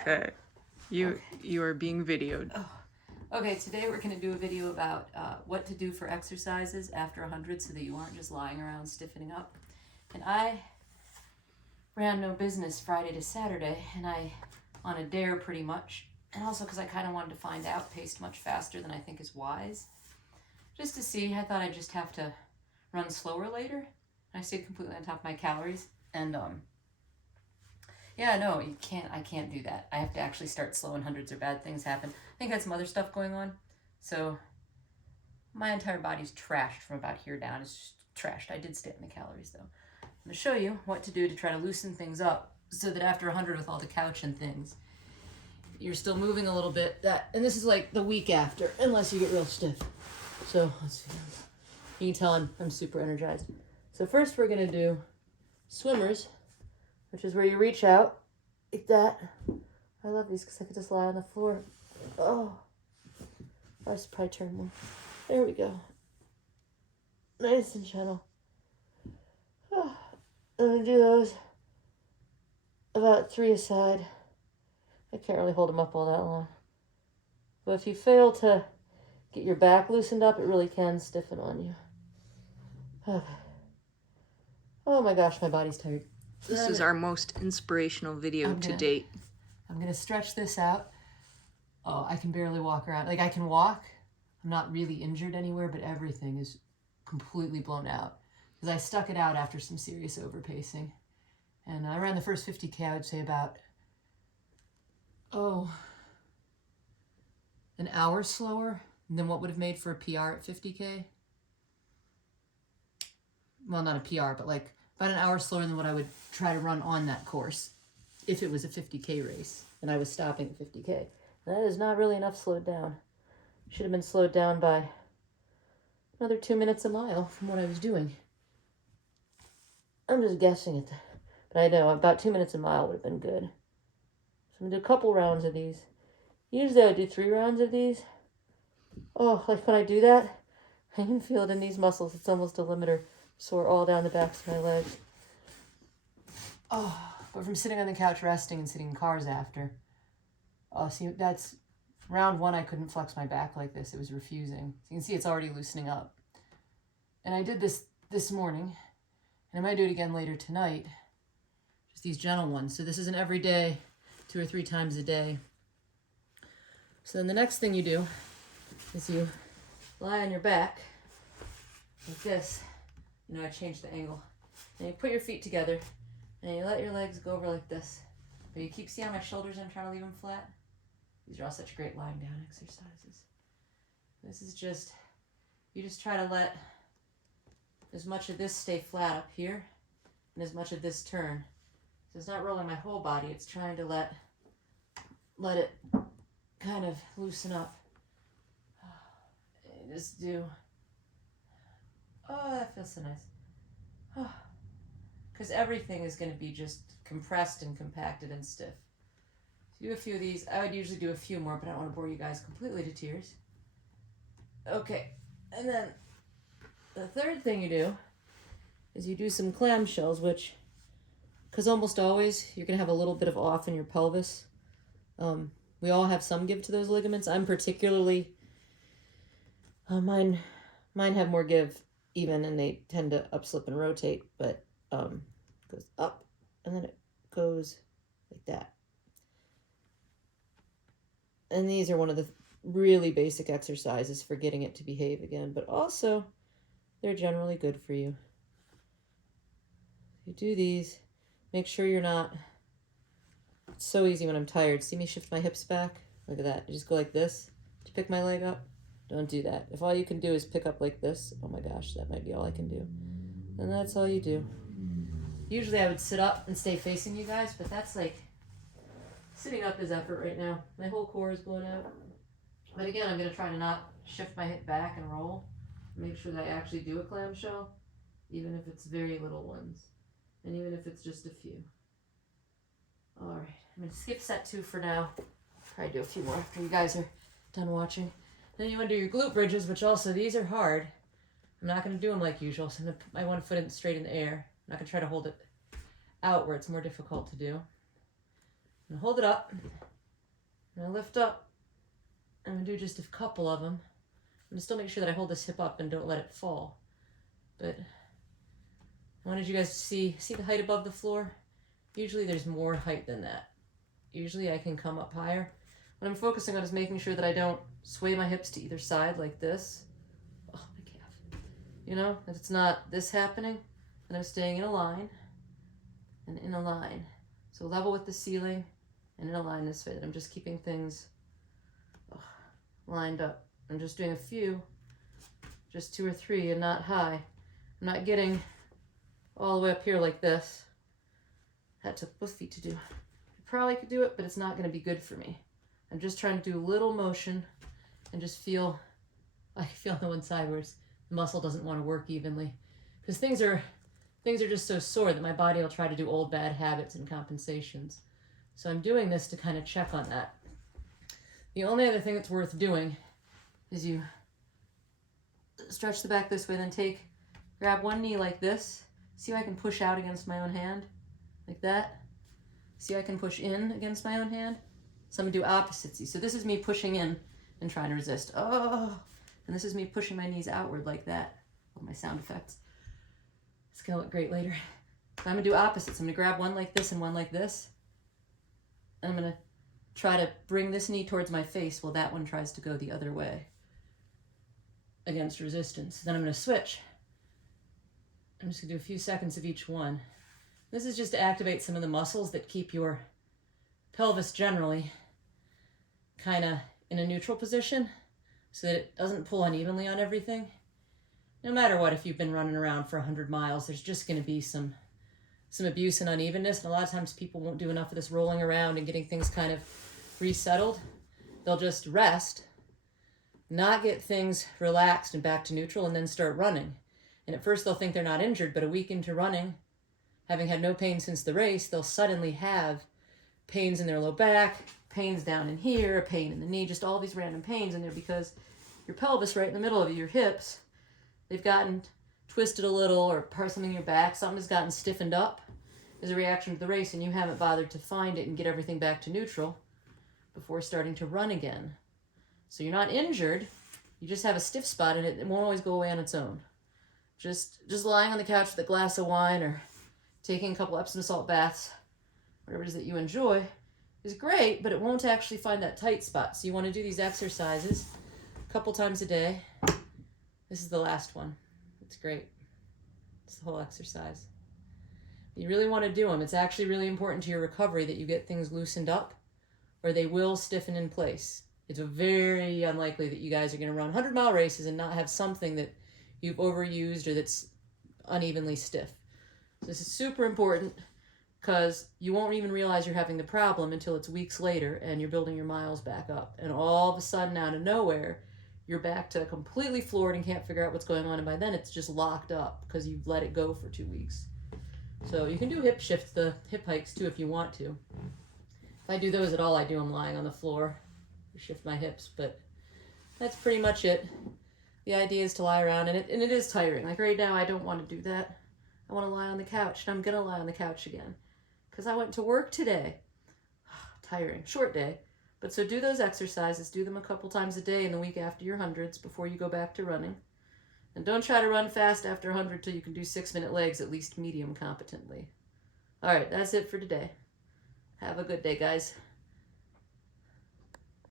Okay. You are being videoed. Oh. Okay, today we're going to do a video about what to do for exercises after 100 so that you aren't just lying around stiffening up. And I ran no business Friday to Saturday, and I on a dare pretty much, and also because I kind of wanted to find out, paced much faster than I think is wise. Just to see, I thought I'd just have to run slower later. I stayed completely on top of my calories, and yeah, no, I can't do that. I have to actually start slow and hundreds or bad things happen. I think I had some other stuff going on. So my entire body's trashed from about here down. It's just trashed. I did stay on the calories though. I'm going to show you what to do to try to loosen things up so that after 100 with all the couch and things, you're still moving a little bit. And this is like the week after, unless you get real stiff. So let's see. You can tell I'm super energized. So first we're going to do swimmers, which is where you reach out like that. I love these because I could just lie on the floor. Oh, I should probably turn more. There we go. Nice and gentle. Oh, I'm going to do those about 3 a side. I can't really hold them up all that long. But if you fail to get your back loosened up, it really can stiffen on you. Okay. Oh my gosh, my body's tired. This is our most inspirational video to date. I'm going to stretch this out. Oh, I can barely walk around. Like, I can walk. I'm not really injured anywhere, but everything is completely blown out. Because I stuck it out after some serious overpacing. And I ran the first 50K, I would say about, an hour slower than what would have made for a PR at 50K. Well, not a PR, but like about an hour slower than what I would try to run on that course if it was a 50K race and I was stopping at 50K. That is not really enough slowed down. Should have been slowed down by another 2 minutes a mile from what I was doing. I'm just guessing at that. But I know about 2 minutes a mile would have been good. So I'm going to do a couple rounds of these. Usually I would do 3 rounds of these. Oh, like when I do that, I can feel it in these muscles. It's almost a limiter. Sore all down the backs of my legs. Oh, but from sitting on the couch resting and sitting in cars after. Oh, see, that's round 1. I couldn't flex my back like this. It was refusing. So you can see it's already loosening up. And I did this morning, and I might do it again later tonight. Just these gentle ones. So this is an everyday, 2 or 3 times a day. So then the next thing you do is you lie on your back like this. You know, I changed the angle. And you put your feet together, and you let your legs go over like this. But you keep seeing my shoulders, I'm trying to leave them flat. These are all such great lying down exercises. This is just, you just try to let as much of this stay flat up here, and as much of this turn. So it's not rolling my whole body, it's trying to let it kind of loosen up. And just do. Oh, that feels so nice. Because everything is going to be just compressed and compacted and stiff. So do a few of these. I would usually do a few more, but I don't want to bore you guys completely to tears. Okay, and then the third thing you do is you do some clamshells, which, because almost always you're going to have a little bit of off in your pelvis. We all have some give to those ligaments. I'm particularly, mine have more give even, and they tend to upslip and rotate, but it goes up and then it goes like that. And these are one of the really basic exercises for getting it to behave again, but also they're generally good for you. You do these, make sure you're not, it's so easy when I'm tired. See me shift my hips back? Look at that. I just go like this to pick my leg up. Don't do that. If all you can do is pick up like this, oh my gosh, that might be all I can do. And that's all you do. Usually I would sit up and stay facing you guys, but that's like, sitting up is effort right now. My whole core is blown out. But again, I'm going to try to not shift my hip back and roll. Make sure that I actually do a clamshell, even if it's very little ones. And even if it's just a few. All right, I'm going to skip set 2 for now. Probably do a few more after you guys are done watching. Then you want to do your glute bridges, which also, these are hard. I'm not going to do them like usual, so I'm going to put my one foot in straight in the air. I'm not going to try to hold it out where it's more difficult to do. I'm going to hold it up, I'm going to lift up. I'm going to do just a couple of them. I'm going to still make sure that I hold this hip up and don't let it fall. But I wanted you guys to see the height above the floor? Usually there's more height than that. Usually I can come up higher. What I'm focusing on is making sure that I don't sway my hips to either side like this. Oh, my calf. You know, that it's not this happening, and I'm staying in a line and in a line. So level with the ceiling and in a line this way, that I'm just keeping things lined up. I'm just doing a few, just 2 or 3 and not high. I'm not getting all the way up here like this. That took both feet to do. I probably could do it, but it's not going to be good for me. I'm just trying to do a little motion and just feel, I feel on one side where the muscle doesn't want to work evenly. Because things are just so sore that my body will try to do old bad habits and compensations. So I'm doing this to kind of check on that. The only other thing that's worth doing is you stretch the back this way, then grab one knee like this. See how I can push out against my own hand? Like that. See how I can push in against my own hand? So I'm going to do opposites. So this is me pushing in and trying to resist. Oh! And this is me pushing my knees outward like that. Love my sound effects. It's going to look great later. So I'm going to do opposites. I'm going to grab one like this and one like this. And I'm going to try to bring this knee towards my face while that one tries to go the other way against resistance. Then I'm going to switch. I'm just going to do a few seconds of each one. This is just to activate some of the muscles that keep your pelvis generally kind of in a neutral position so that it doesn't pull unevenly on everything. No matter what, if you've been running around for 100 miles, there's just going to be some abuse and unevenness, and a lot of times people won't do enough of this rolling around and getting things kind of resettled. They'll just rest, not get things relaxed and back to neutral, and then start running. And at first they'll think they're not injured, but a week into running, having had no pain since the race, they'll suddenly have pains in their low back, pains down in here, a pain in the knee, just all these random pains in there because your pelvis right in the middle of your hips, they've gotten twisted a little, or something in your back, something has gotten stiffened up as a reaction to the race, and you haven't bothered to find it and get everything back to neutral before starting to run again. So you're not injured, you just have a stiff spot, and it won't always go away on its own. Just lying on the couch with a glass of wine or taking a couple Epsom salt baths, whatever it is that you enjoy, is great, but it won't actually find that tight spot. So you want to do these exercises a couple times a day. This is the last one. It's great. It's the whole exercise. You really want to do them. It's actually really important to your recovery that you get things loosened up, or they will stiffen in place. It's very unlikely that you guys are going to run 100-mile races and not have something that you've overused or that's unevenly stiff. So this is super important because you won't even realize you're having the problem until it's weeks later and you're building your miles back up. And all of a sudden, out of nowhere, you're back to completely floored and can't figure out what's going on. And by then, it's just locked up because you've let it go for 2 weeks. So you can do hip shifts, the hip hikes too, if you want to. If I do those at all, I do them lying on the floor. Shift my hips, but that's pretty much it. The idea is to lie around, and it is tiring. Like right now, I don't want to do that. I want to lie on the couch, and I'm going to lie on the couch again because I went to work today. Tiring. Short day. But so do those exercises. Do them a couple times a day in the week after your hundreds before you go back to running. And don't try to run fast after 100 till you can do 6-minute legs, at least medium competently. All right, that's it for today. Have a good day, guys.